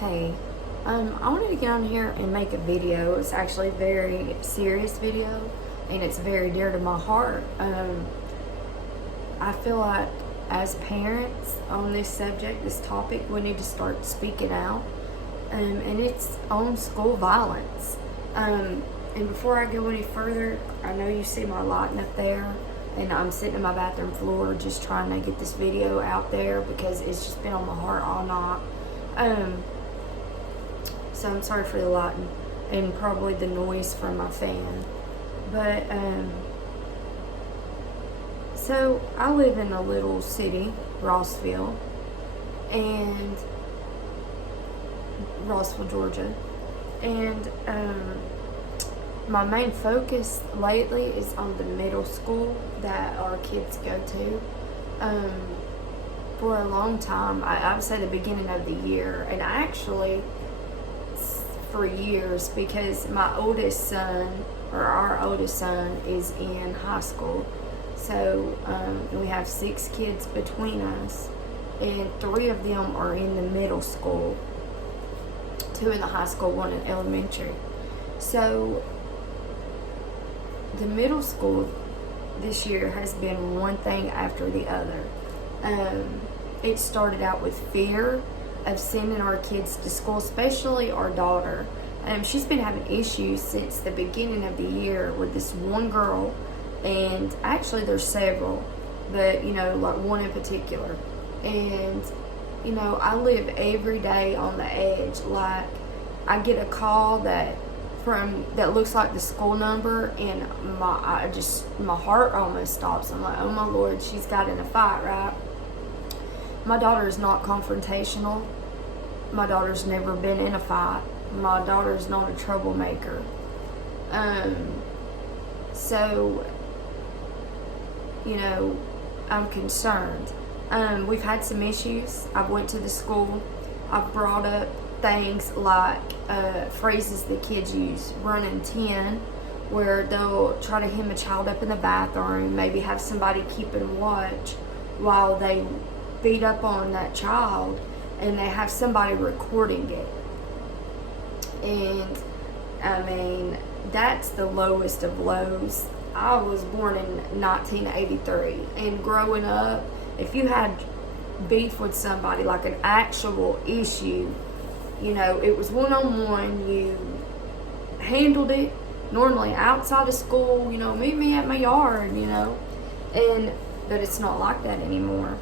Hey, I wanted to get on here and make a video. It's actually a very serious video, and it's very dear to my heart. I feel like as parents on this subject, this topic, we need to start speaking out, and it's on school violence. And before I go any further, I know you see my lighting up there, and I'm sitting on my bathroom floor just trying to get this video out there because it's just been on my heart all night. So I'm sorry for the lighting and probably the noise from my fan. But, so I live in a little city, Rossville, Georgia. And, my main focus lately is on the middle school that our kids go to. For a long time, I would say the beginning of the year, and actually for years, because my oldest son, or our oldest son, is in high school. So we have 6 kids between us, and 3 of them are in the middle school, 2 in the high school, 1 in elementary. So the middle school this year has been one thing after the other. It started out with fear of sending our kids to school, especially our daughter. She's been having issues since the beginning of the year with this one girl, and actually there's several, but like one in particular. And I live every day on the edge. Like, I get a call that looks like the school number, and my heart almost stops. I'm like, oh my Lord, she's got in a fight, right? My daughter is not confrontational. My daughter's never been in a fight. My daughter's not a troublemaker. So, I'm concerned. We've had some issues. I've went to the school. I've brought up things like phrases the kids use, running 10, where they'll try to hem a child up in the bathroom, maybe have somebody keeping watch while they beat up on that child, and they have somebody recording it. And I mean, that's the lowest of lows. I was born in 1983, and growing up, if you had beef with somebody, like an actual issue, it was one-on-one, you handled it normally outside of school, meet me at my yard, but it's not like that anymore.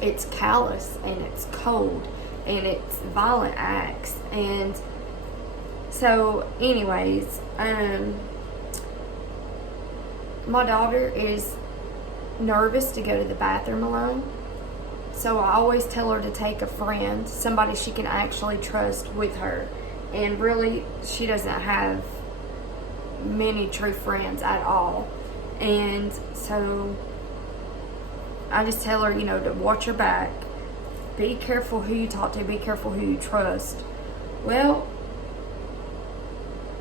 It's callous, and it's cold, and it's violent acts. And so anyways, my daughter is nervous to go to the bathroom alone. So I always tell her to take a friend, somebody she can actually trust with her. And really, she doesn't have many true friends at all. And so I just tell her, to watch her back. Be careful who you talk to. Be careful who you trust. Well,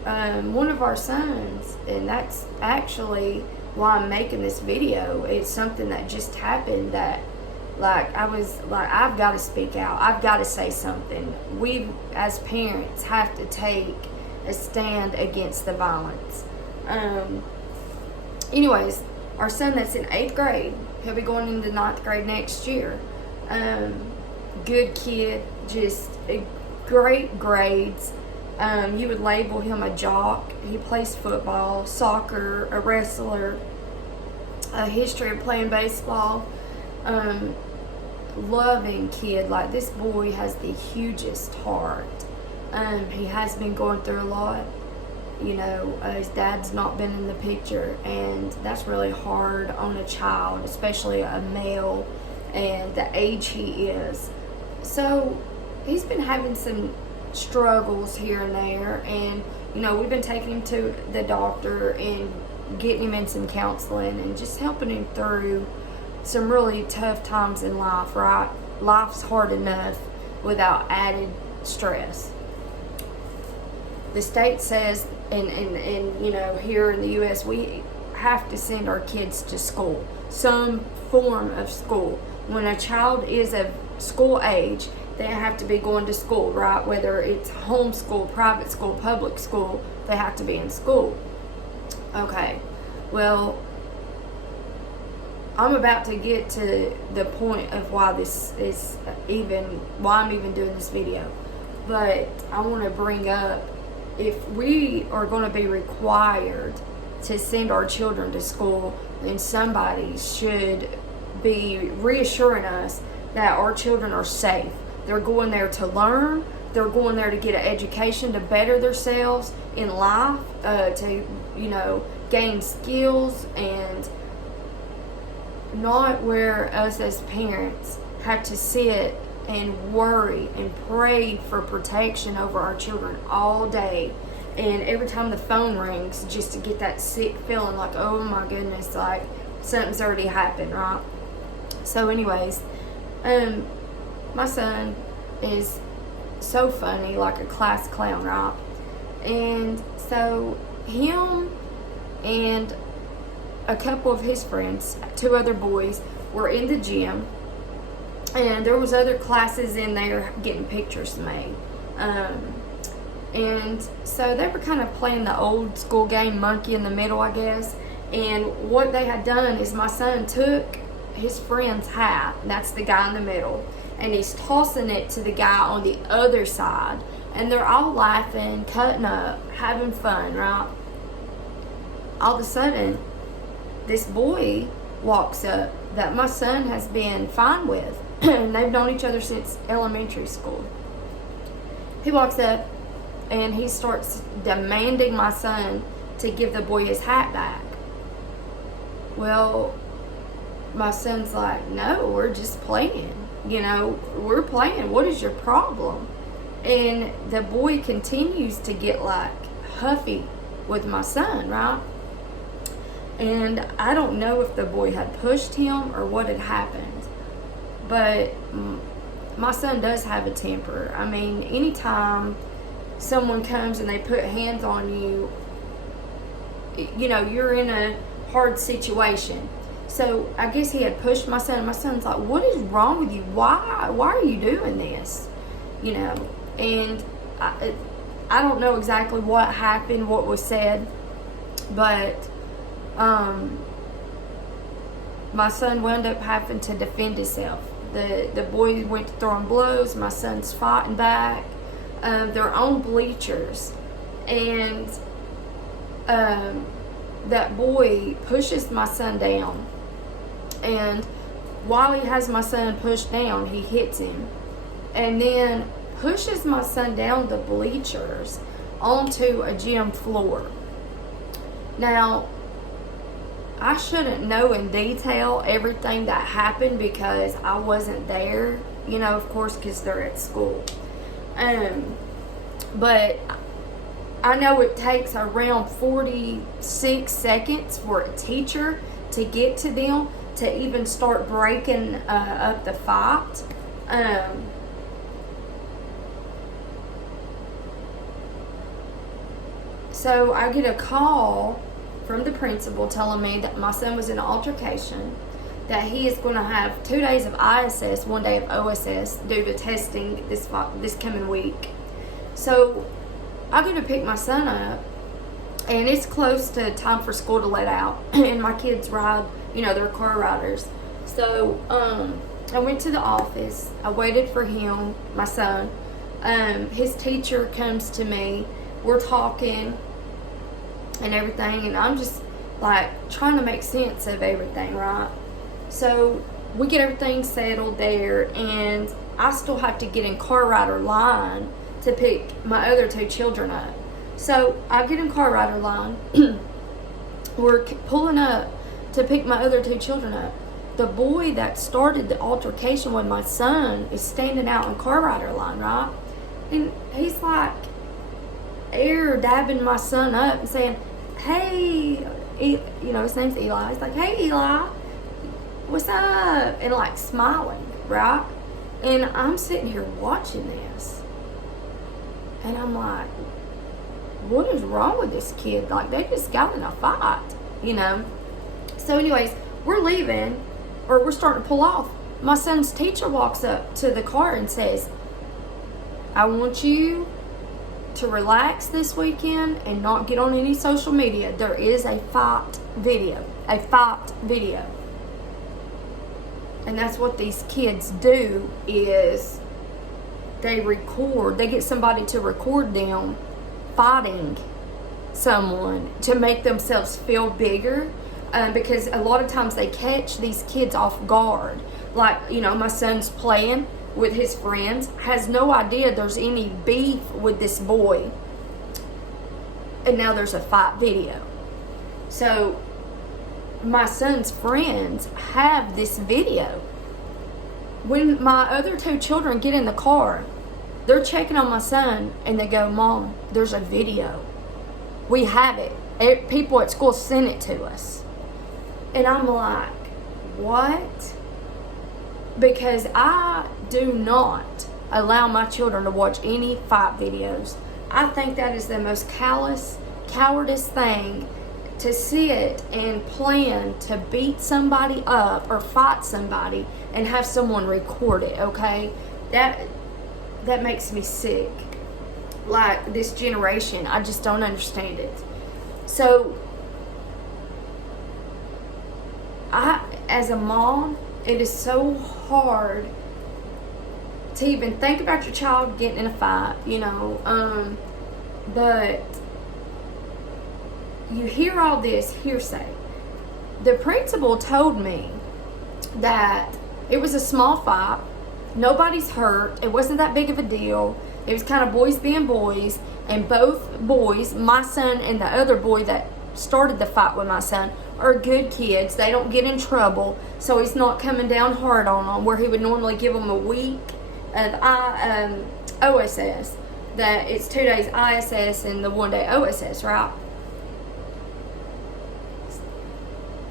one of our sons, and that's actually why I'm making this video. It's something that just happened that, I've got to speak out. I've got to say something. We, as parents, have to take a stand against the violence. Anyways, our son that's in 8th grade, he'll be going into 9th grade next year. Good kid, just great grades. You would label him a jock. He plays football, soccer, a wrestler, a history of playing baseball. Loving kid. Like, this boy has the hugest heart. He has been going through a lot. His dad's not been in the picture, and that's really hard on a child, especially a male, and the age he is. So he's been having some struggles here and there, and we've been taking him to the doctor and getting him in some counseling and just helping him through some really tough times in life, right? Life's hard enough without added stress. The state says, and here in the U.S., we have to send our kids to school, some form of school. When a child is of school age, they have to be going to school, right? Whether it's homeschool, private school, public school, they have to be in school. Okay, well, I'm about to get to the point of why this is why I'm even doing this video. But I want to bring up, if we are going to be required to send our children to school, then somebody should be reassuring us that our children are safe. They're going there to learn. They're going there to get an education, to better themselves in life, to, gain skills, and not where us as parents have to sit and worry and pray for protection over our children all day. And every time the phone rings, just to get that sick feeling like, oh my goodness, like something's already happened, right? So anyways, my son is so funny, like a class clown, right? And so him and a couple of his friends, 2 other boys, were in the gym, and there was other classes in there getting pictures made. And so they were kind of playing the old school game, monkey in the middle, I guess. And what they had done is my son took his friend's hat, and that's the guy in the middle, and he's tossing it to the guy on the other side. And they're all laughing, cutting up, having fun, right? All of a sudden, this boy walks up that my son has been fine with, and they've known each other since elementary school. He walks up and he starts demanding my son to give the boy his hat back. Well, my son's like, no, we're just playing. We're playing. What is your problem? And the boy continues to get like huffy with my son, right? And I don't know if the boy had pushed him or what had happened, but my son does have a temper. I mean, anytime someone comes and they put hands on you, you're in a hard situation. So I guess he had pushed my son, and my son's like, what is wrong with you? Why are you doing this? And I don't know exactly what happened, what was said, but my son wound up having to defend himself. The boy went to throwing blows. My son's fighting back. They're on bleachers, and that boy pushes my son down, and while he has my son pushed down, he hits him, and then pushes my son down the bleachers onto a gym floor. Now, I shouldn't know in detail everything that happened because I wasn't there, of course, because they're at school. But I know it takes around 46 seconds for a teacher to get to them to even start breaking up the fight. So I get a call from the principal telling me that my son was in an altercation, that he is going to have 2 days of ISS, 1 day of OSS due to testing this coming week. So I go to pick my son up, and it's close to time for school to let out, and my kids ride, they're car riders. So I went to the office. I waited for him, my son. His teacher comes to me. We're talking and everything, and I'm just like trying to make sense of everything, right? So we get everything settled there, and I still have to get in car rider line to pick my other 2 children up. So I get in car rider line. We're pulling up to pick my other 2 children up. The boy that started the altercation with my son is standing out in car rider line, right? And he's like air dabbing my son up and saying, hey, his name's Eli. He's like, hey, Eli, what's up? And like smiling, right? And I'm sitting here watching this, and I'm like, what is wrong with this kid? Like, they just got in a fight, So anyways, we're leaving, or we're starting to pull off. My son's teacher walks up to the car and says, I want you to relax this weekend and not get on any social media. There is a fight video. A fight video. And that's what these kids do, is they record. They get somebody to record them fighting someone to make themselves feel bigger. Because a lot of times they catch these kids off guard. Like, you know, my son's playing with his friends, has no idea there's any beef with this boy, and now there's a fight video. So my son's friends have this video. When my other two children get in the car, they're checking on my son, and they go, Mom, there's a video. We have it. People at school sent it to us. And I'm like, what? Because I do not allow my children to watch any fight videos. I think that is the most cowardice thing, to sit and plan to beat somebody up or fight somebody and have someone record it, okay? That makes me sick. Like, this generation, I just don't understand it. So, as a mom, it is so hard to even think about your child getting in a fight, you know. But you hear all this hearsay. The principal told me that it was a small fight. Nobody's hurt. It wasn't that big of a deal. It was kind of boys being boys. And both boys, my son and the other boy that started the fight with my son, are good kids. They don't get in trouble, so he's not coming down hard on them, where he would normally give them a week of OSS. That it's 2 days ISS and the 1 day OSS, right?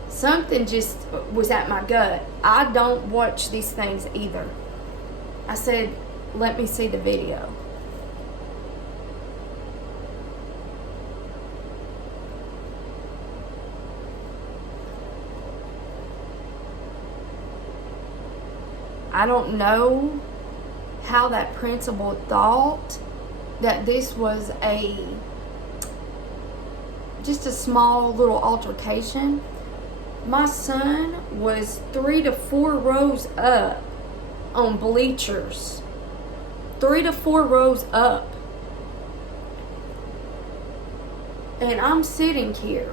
Something just was at my gut. I don't watch these things either. I said, let me see the video. I don't know how that principal thought that this was just a small little altercation. My son was 3 to 4 rows up on bleachers. 3 to 4 rows up. And I'm sitting here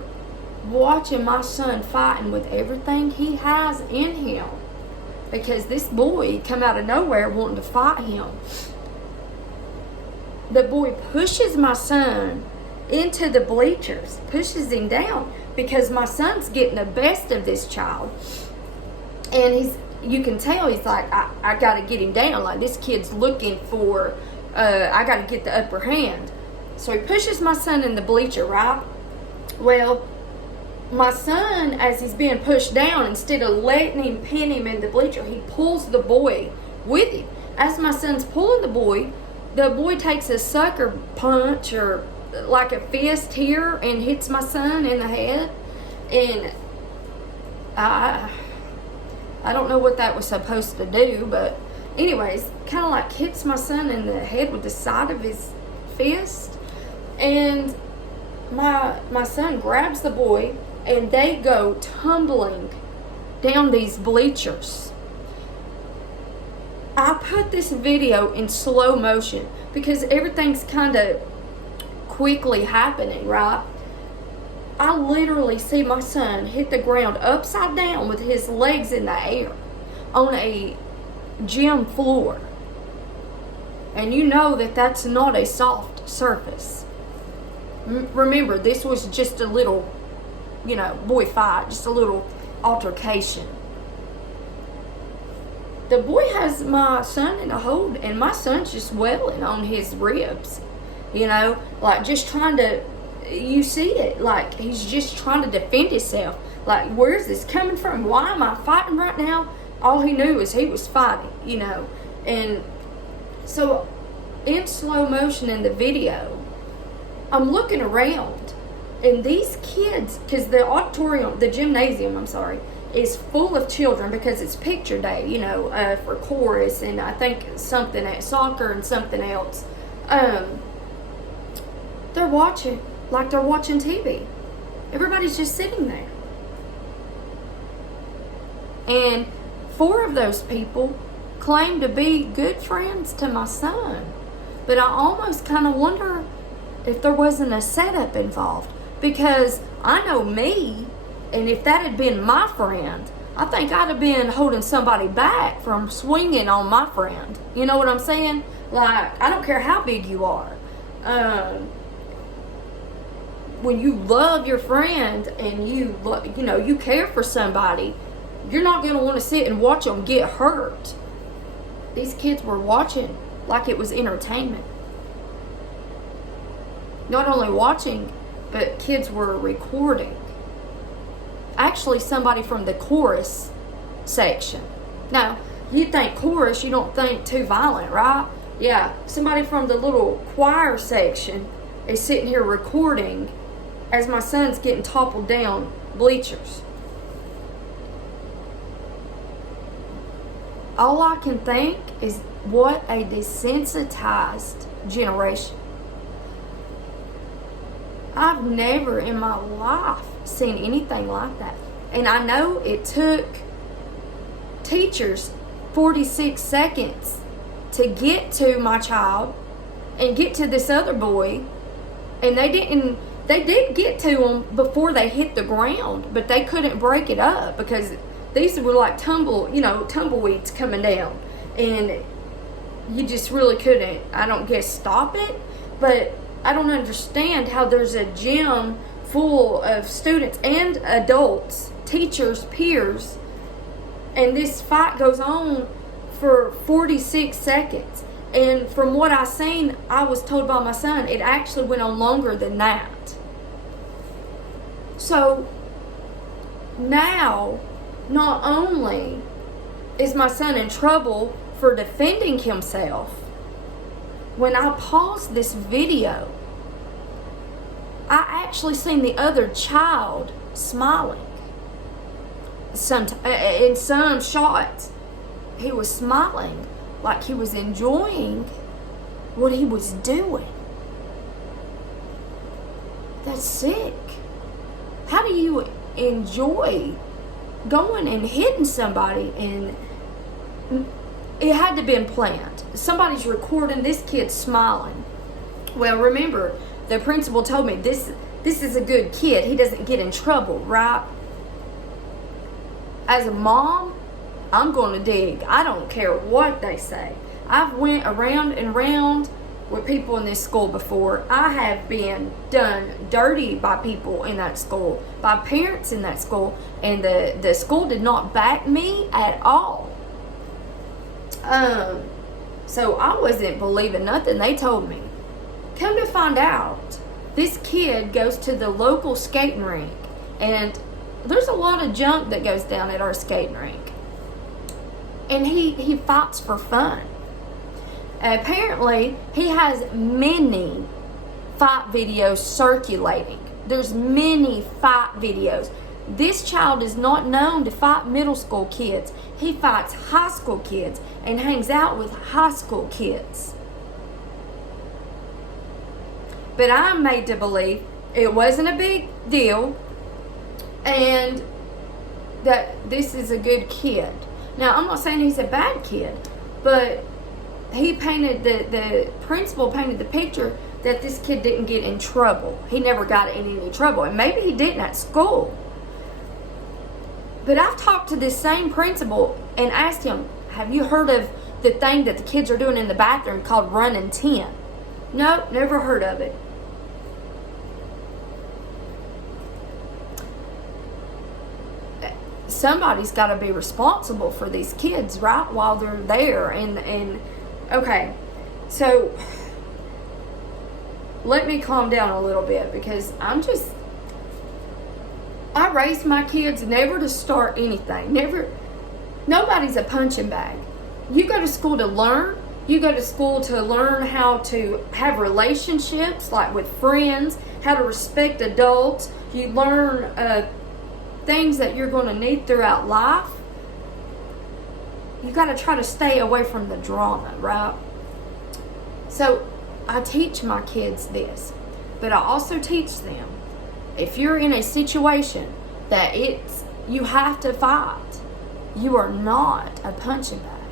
watching my son fighting with everything he has in him. Because this boy come out of nowhere wanting to fight him. The boy pushes my son into the bleachers, pushes him down, because my son's getting the best of this child. And you can tell he's like, I got to get him down. Like, this kid's looking for, I got to get the upper hand. So he pushes my son in the bleacher, right? Well, my son, as he's being pushed down, instead of letting him pin him in the bleacher, he pulls the boy with him. As my son's pulling the boy takes a sucker punch, or like a fist here, and hits my son in the head. And I don't know what that was supposed to do, but anyways, kind of like hits my son in the head with the side of his fist. And my son grabs the boy, and they go tumbling down these bleachers. I put this video in slow motion because everything's kind of quickly happening, right? I literally see my son hit the ground upside down with his legs in the air on a gym floor. And you know that that's not a soft surface. Remember, this was just a little, boy fight, just a little altercation. The boy has my son in a hold, and my son's just wailing on his ribs, like just trying to, you see it, like he's just trying to defend himself. Like, where's this coming from? Why am I fighting right now? All he knew is he was fighting, And so in slow motion in the video, I'm looking around, and these kids, because the gymnasium, is full of children because it's picture day, you know, for chorus and I think something at soccer and something else. They're watching like they're watching TV. Everybody's just sitting there. And 4 of those people claim to be good friends to my son. But I almost kind of wonder if there wasn't a setup involved. Because I know me, and if that had been my friend, I think I'd have been holding somebody back from swinging on my friend. You know what I'm saying? Like, I don't care how big you are. When you love your friend and you care for somebody, you're not going to want to sit and watch them get hurt. These kids were watching like it was entertainment. Not only watching, but kids were recording. Actually, somebody from the chorus section. Now, you think chorus, you don't think too violent, right? Yeah, somebody from the little choir section is sitting here recording as my son's getting toppled down bleachers. All I can think is what a desensitized generation. I've never in my life seen anything like that. And I know it took teachers 46 seconds to get to my child and get to this other boy. And they did get to them before they hit the ground, but they couldn't break it up because these were like tumbleweeds coming down. And you just really couldn't, I don't guess, stop it. But I don't understand how there's a gym full of students and adults, teachers, peers, and this fight goes on for 46 seconds. And from what I seen, I was told by my son, it actually went on longer than that. So now, not only is my son in trouble for defending himself, when I paused this video, I actually seen the other child smiling. In some shots, he was smiling like he was enjoying what he was doing. That's sick. How do you enjoy going and hitting somebody? And it had to been planned. Somebody's recording this kid smiling. Well, remember, the principal told me this is a good kid. He doesn't get in trouble, right? As a mom, I'm going to dig. I don't care what they say. I've went around and round with people in this school before. I have been done dirty by people in that school, by parents in that school, and the school did not back me at all. So I wasn't believing nothing they told me. Come to find out, this kid goes to the local skating rink, and there's a lot of junk that goes down at our skating rink. And he fights for fun. Apparently, he has many fight videos circulating. There's many fight videos. This child is not known to fight middle school kids. He fights high school kids and hangs out with high school kids. But I'm made to believe it wasn't a big deal and that this is a good kid. Now, I'm not saying he's a bad kid, but he painted, the principal painted the picture that this kid didn't get in trouble. He never got in any trouble, and maybe he didn't at school. But I've talked to this same principal and asked him, have you heard of the thing that the kids are doing in the bathroom called running 10? No, never heard of it. Somebody's got to be responsible for these kids, right, while they're there. And okay, so let me calm down a little bit, because I raised my kids never to start anything. Nobody's a punching bag. You go to school to learn. You go to school to learn how to have relationships, like with friends, how to respect adults. You learn things that you're going to need throughout life, you got to try to stay away from the drama, right? So I teach my kids this, but I also teach them, if you're in a situation that you have to fight, you are not a punching bag.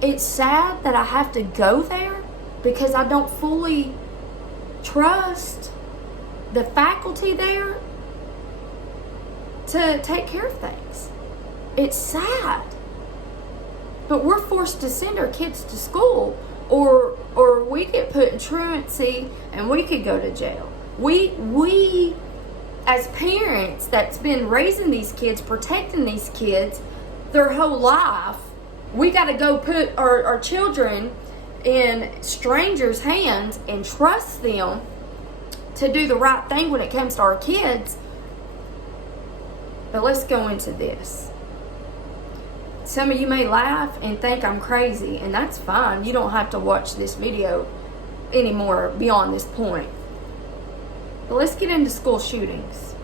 It's sad that I have to go there because I don't fully trust the faculty there to take care of things. It's sad. But we're forced to send our kids to school, or we get put in truancy and we could go to jail. We as parents that's been raising these kids, protecting these kids their whole life, we got to go put our children in strangers' hands and trust them to do the right thing when it comes to our kids. But let's go into this. Some of you may laugh and think I'm crazy, and that's fine. You don't have to watch this video anymore beyond this point. But let's get into school shootings.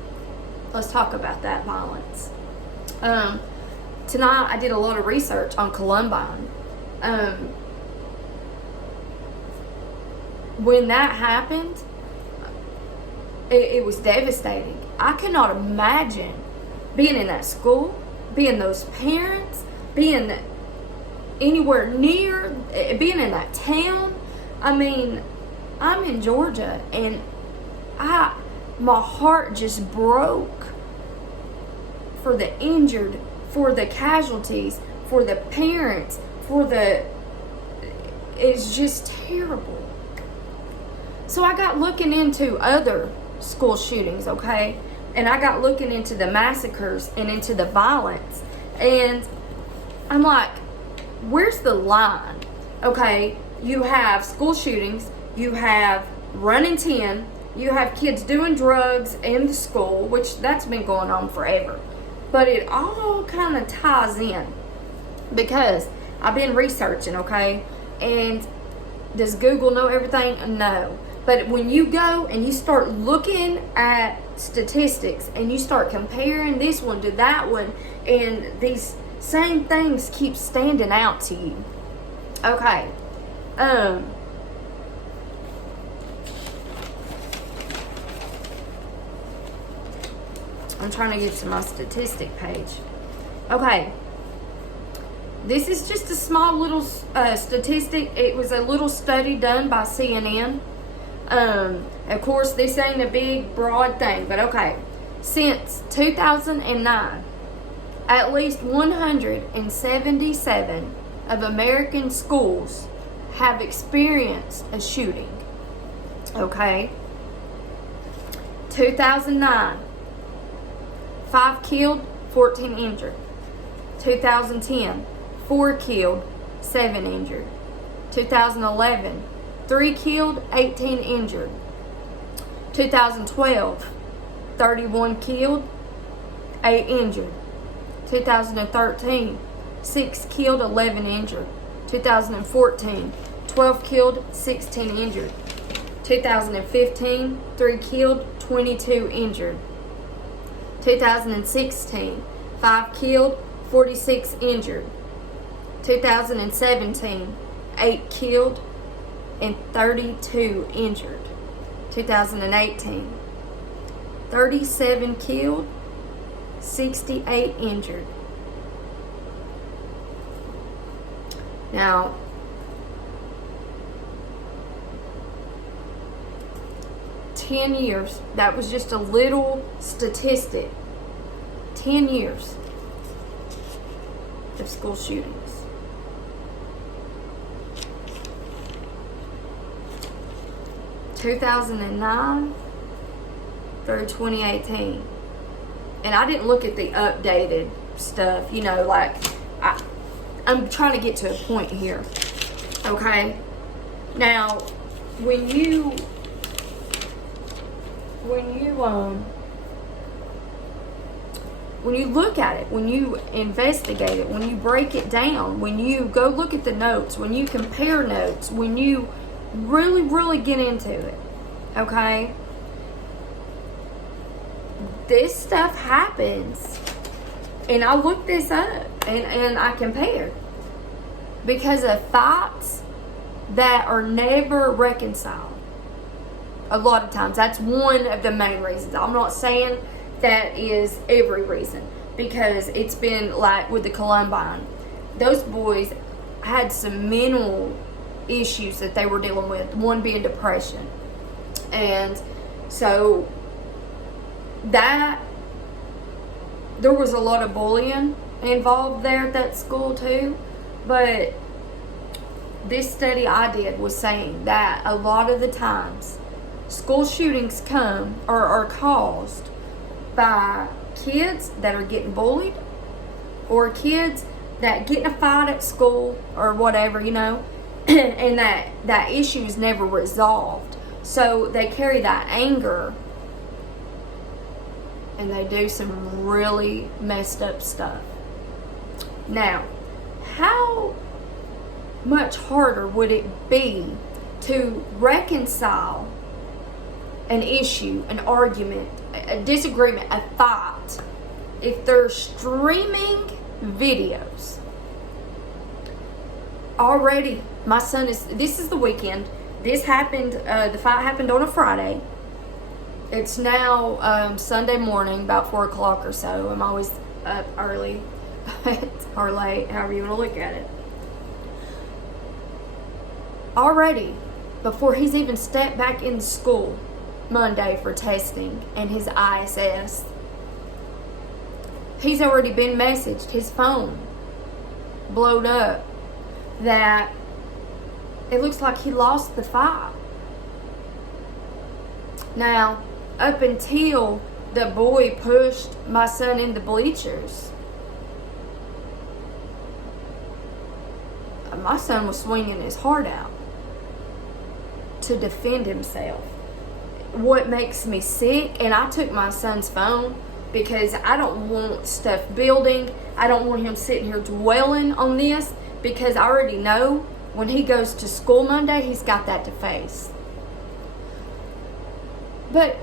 Let's talk about that violence. Tonight I did a lot of research on Columbine. When that happened, it was devastating. I could not imagine being in that school, being those parents, being anywhere near, being in that town. I mean, I'm in Georgia, and my heart just broke for the injured, for the casualties, for the parents, it's just terrible. So I got looking into other school shootings, okay? And I got looking into the massacres and into the violence. And I'm like, where's the line? Okay, you have school shootings, you have running 10, you have kids doing drugs in the school, which that's been going on forever. But it all kind of ties in because I've been researching, okay? And does Google know everything? No. But when you go and you start looking at statistics and you start comparing this one to that one, and these same things keep standing out to you. Okay. I'm trying to get to my statistic page. Okay. This is just a small little statistic. It was a little study done by CNN. Of course, this ain't a big, broad thing, but okay. Since 2009, at least 177 of American schools have experienced a shooting. Okay. 2009, 5 killed, 14 injured. 2010, 4 killed, 7 injured. 2011, 3 killed, 18 injured. 2012, 31 killed, 8 injured. 2013, 6 killed, 11 injured. 2014, 12 killed, 16 injured. 2015, 3 killed, 22 injured. 2016, 5 killed, 46 injured. 2017, 8 killed and 32 injured. 2018, 37 killed, 68 injured. Now, $10, that was just a little statistic. 10 years of school shootings. (2009) through 2018. And I didn't look at the updated stuff, you know, like I'm trying to get to a point here. Okay? Now, when you look at it, when you investigate it, when you break it down, when you go look at the notes, when you compare notes, when you really, really get into it, okay? this stuff happens. And I looked this up and I compared. Because of fights that are never reconciled. A lot of times. That's one of the main reasons. I'm not saying that is every reason. Because it's been like with the Columbine. Those boys had some mental issues that they were dealing with. One being depression. And so that there was a lot of bullying involved there at that school too. But this study I did was saying that a lot of the times school shootings come or are caused by kids that are getting bullied or kids that get in a fight at school or whatever, you know, and that issue is never resolved. So they carry that anger and they do some really messed up stuff. Now, how much harder would it be to reconcile an issue, an argument, a disagreement, a fight, if they're streaming videos? Already, my son this is the weekend. This happened, the fight happened on a Friday. It's now Sunday morning, about 4 o'clock or so. I'm always up early or late, however you want to look at it. Already, before he's even stepped back in school Monday for testing and his ISS, he's already been messaged, his phone blowed up, that it looks like he lost the fight. Now, up until the boy pushed my son in the bleachers, my son was swinging his heart out to defend himself. What makes me sick, and I took my son's phone because I don't want stuff building. I don't want him sitting here dwelling on this, because I already know when he goes to school Monday, he's got that to face. But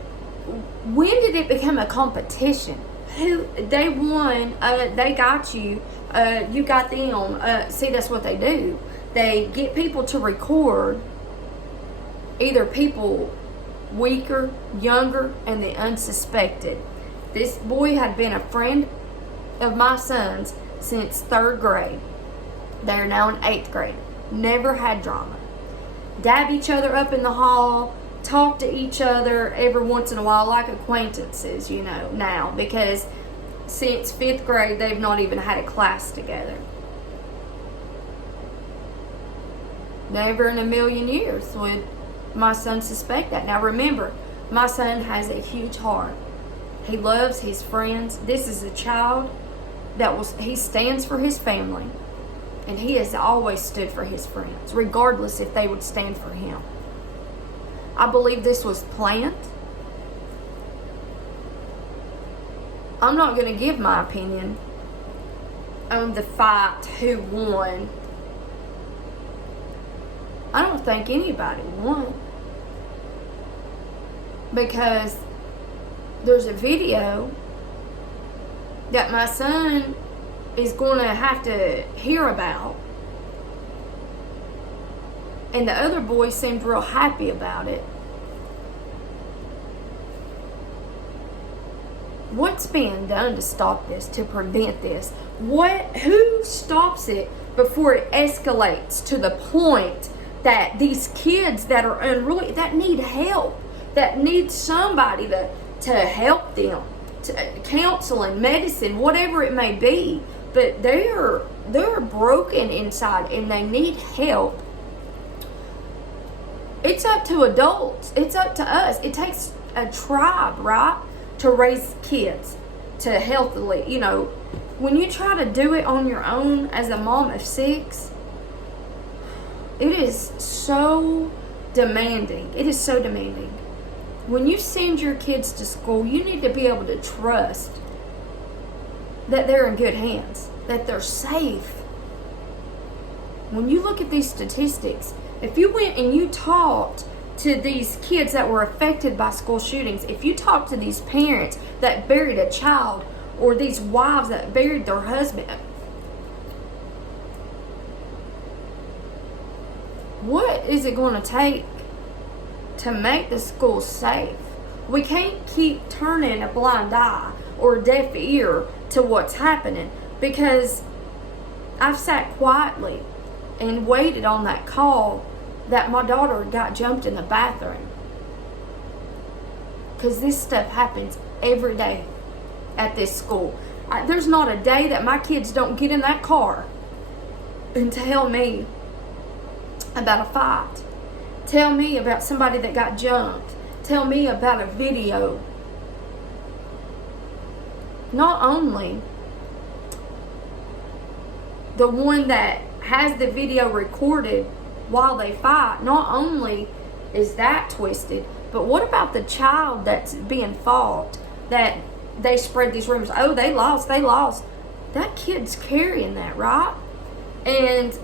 when did it become a competition? Who they won, they got you, you got them. See, that's what they do. They get people to record either people weaker, younger, and the unsuspected. This boy had been a friend of my son's since 3rd grade. They're now in 8th grade. Never had drama. Dab each other up in the hall, talk to each other every once in a while like acquaintances, you know, now. Because since 5th grade, they've not even had a class together. Never in a million years would my son suspect that. Now remember, my son has a huge heart. He loves his friends. This is a child he stands for his family. And he has always stood for his friends, regardless if they would stand for him. I believe this was planned. I'm not going to give my opinion on the fight, who won. I don't think anybody won. Because there's a video that my son is going to have to hear about. And the other boy seemed real happy about it. What's being done to stop this, to prevent this? Who stops it before it escalates to the point that these kids that are unruly, that need help, that need somebody to help them, to counseling, medicine, whatever it may be, but they're broken inside and they need help. It's up to adults. It's up to us. It takes a tribe, right, to raise kids to healthily. You know, when you try to do it on your own as a mom of 6, it is so demanding. It is so demanding. When you send your kids to school, you need to be able to trust that they're in good hands, that they're safe. When you look at these statistics, if you went and you talked to these kids that were affected by school shootings, if you talk to these parents that buried a child, or these wives that buried their husband, what is it going to take to make the schools safe? We can't keep turning a blind eye or a deaf ear to what's happening, because I've sat quietly and waited on that call that my daughter got jumped in the bathroom. Because this stuff happens every day at this school. There's not a day that my kids don't get in that car and tell me about a fight. Tell me about somebody that got jumped. Tell me about a video. Not only the one that has the video recorded while they fight, not only is that twisted, but what about the child that's being fought, that they spread these rumors, oh, they lost. That kid's carrying that, right? And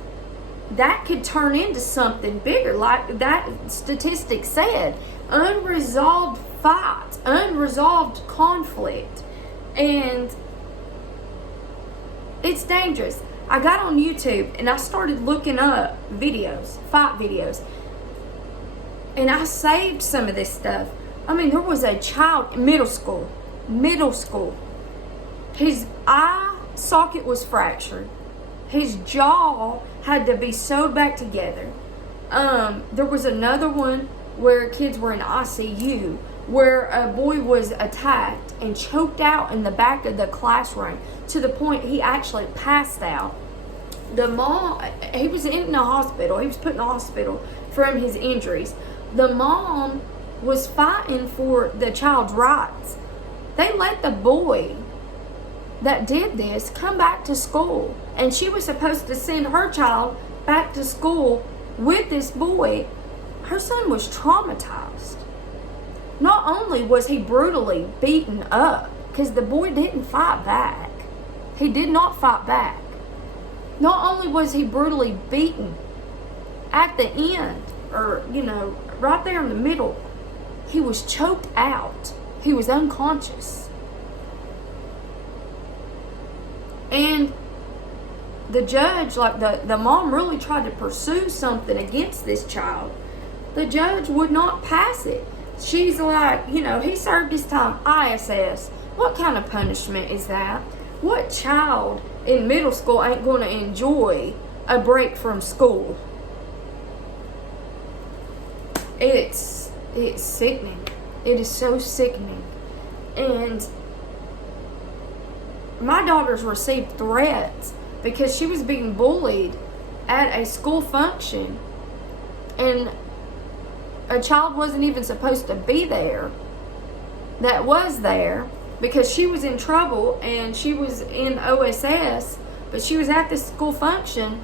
that could turn into something bigger, like that statistic said. Unresolved fights, unresolved conflict. And it's dangerous. I got on YouTube and I started looking up videos, fight videos. And I saved some of this stuff. I mean, there was a child, middle school. His eye socket was fractured. His jaw had to be sewed back together. There was another one where kids were in ICU, where a boy was attacked and choked out in the back of the classroom to the point he actually passed out. The mom, he was in the hospital. He was put in the hospital from his injuries. The mom was fighting for the child's rights. They let the boy that did this come back to school, and she was supposed to send her child back to school with this boy. Her son was traumatized. Not only was he brutally beaten up, because the boy didn't fight back. He did not fight back. Not only was he brutally beaten, at the end, or, right there in the middle, he was choked out. He was unconscious. And the judge, like the mom really tried to pursue something against this child. The judge would not pass it. She's like, he served his time. ISS. What kind of punishment is that? What child in middle school ain't going to enjoy a break from school? It's sickening. It is so sickening. And my daughter's received threats because she was being bullied at a school function, and a child wasn't even supposed to be there that was there, because she was in trouble and she was in OSS, but she was at this school function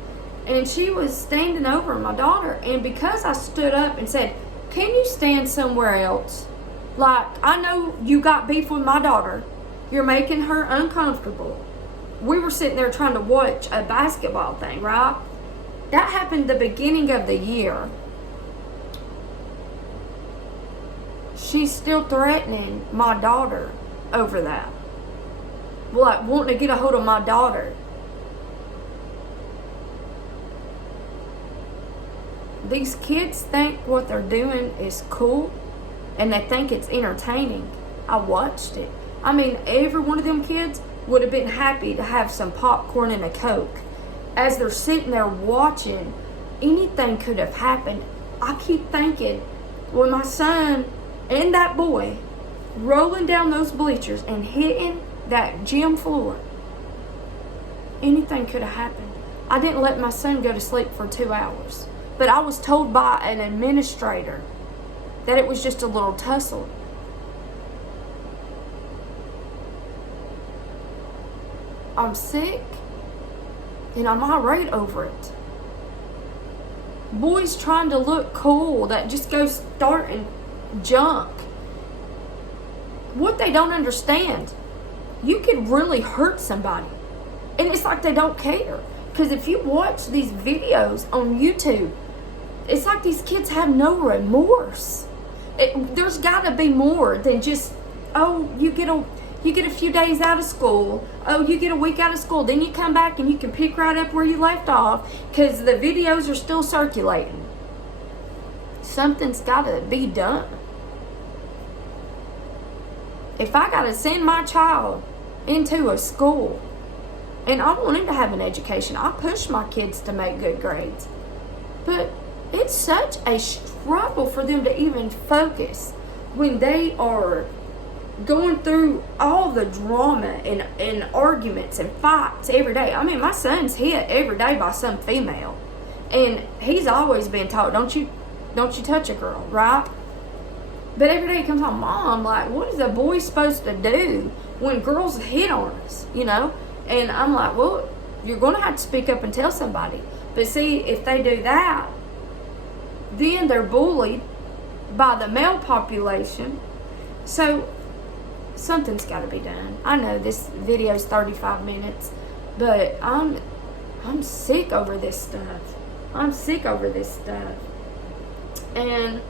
and she was standing over my daughter. And because I stood up and said, can you stand somewhere else? Like, I know you got beef with my daughter. You're making her uncomfortable. We were sitting there trying to watch a basketball thing, right? That happened the beginning of the year. She's still threatening my daughter over that. Like, wanting to get a hold of my daughter. These kids think what they're doing is cool, and they think it's entertaining. I watched it. I mean, every one of them kids would have been happy to have some popcorn and a Coke. As they're sitting there watching, anything could have happened. I keep thinking, when my son and that boy rolling down those bleachers and hitting that gym floor, anything could have happened. I didn't let my son go to sleep for 2 hours, but I was told by an administrator that it was just a little tussle. I'm sick and I'm irate over it. Boys trying to look cool that just go starting junk. What they don't understand, you could really hurt somebody, and it's like they don't care. Because if you watch these videos on YouTube, It's like these kids have no remorse. There's got to be more than just, oh, you get a few days out of school. Oh, you get a week out of school. Then you come back and you can pick right up where you left off because the videos are still circulating. Something's got to be done. If I got to send my child into a school, and I want him to have an education, I push my kids to make good grades. But it's such a struggle for them to even focus when they are going through all the drama and arguments and fights every day. I mean, my son's hit every day by some female. And he's always been taught, don't you touch a girl, right? But every day he comes home, Mom, like, what is a boy supposed to do when girls hit on us, you know? And I'm like, well, you're going to have to speak up and tell somebody. But see, if they do that, then they're bullied by the male population. So something's got to be done. I know this video's 35 minutes, but I'm sick over this stuff. I'm sick over this stuff. And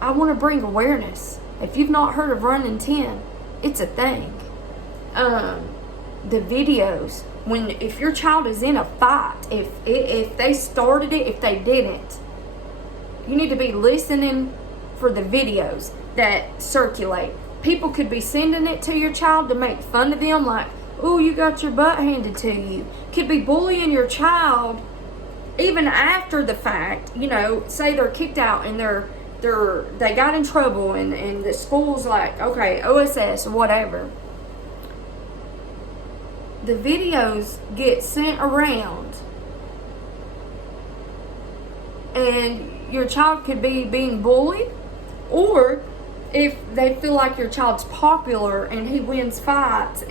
I want to bring awareness. If you've not heard of Running 10, it's a thing. The videos, if your child is in a fight, if they started it, if they didn't, you need to be listening for the videos that circulate. People could be sending it to your child to make fun of them, like, oh, you got your butt handed to you. Could be bullying your child even after the fact. You know, say they're kicked out and they got in trouble and the school's like, okay, OSS, whatever. The videos get sent around and your child could be being bullied, or if they feel like your child's popular and he wins fights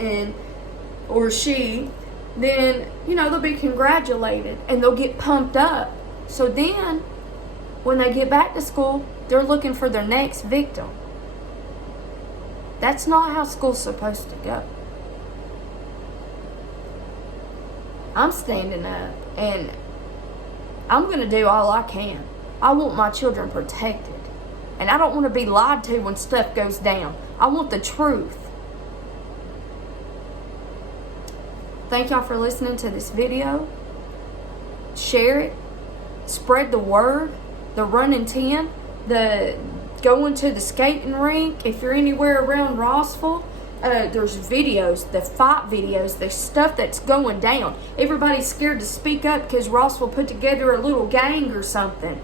or she, then, you know, they'll be congratulated and they'll get pumped up. So then when they get back to school, they're looking for their next victim. That's not how school's supposed to go. I'm standing up and I'm going to do all I can. I want my children protected. And I don't want to be lied to when stuff goes down. I want the truth. Thank y'all for listening to this video. Share it. Spread the word. The Running 10. The going to the skating rink. If you're anywhere around Rossville, there's videos, the fight videos, the stuff that's going down. Everybody's scared to speak up because Rossville put together a little gang or something.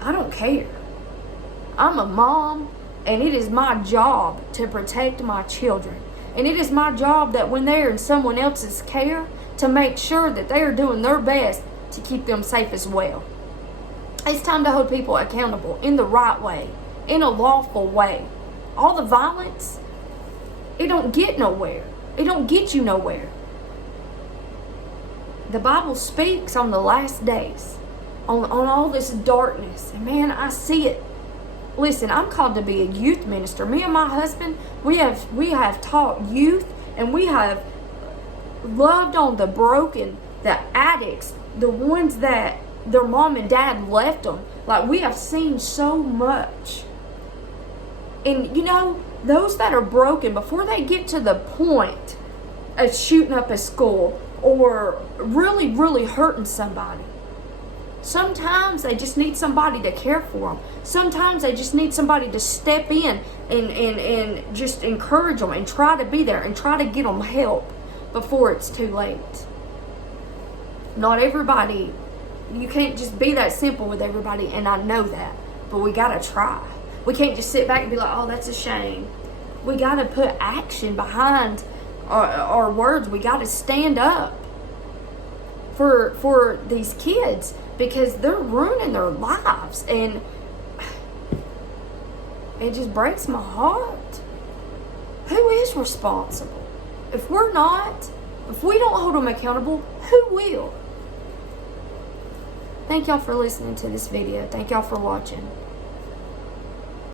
I don't care. I'm a mom, and it is my job to protect my children. And it is my job that when they're in someone else's care, to make sure that they are doing their best to keep them safe as well. It's time to hold people accountable in the right way, in a lawful way. All the violence, it don't get nowhere. It don't get you nowhere. The Bible speaks on the last days, on all this darkness. And man, I see it. Listen, I'm called to be a youth minister. Me and my husband, we have taught youth, and we have loved on the broken, the addicts, the ones that their mom and dad left them. Like, we have seen so much. And you know, those that are broken, before they get to the point of shooting up a school or really, really hurting somebody, sometimes they just need somebody to care for them. Sometimes they just need somebody to step in and just encourage them and try to be there and try to get them help before it's too late. Not everybody, you can't just be that simple with everybody, and I know that, but we gotta try. We can't just sit back and be like, oh, that's a shame. We gotta put action behind our words. We gotta stand up for these kids, because they're ruining their lives, and it just breaks my heart. Who is responsible? If we're not, if we don't hold them accountable, who will? Thank y'all for listening to this video. Thank y'all for watching.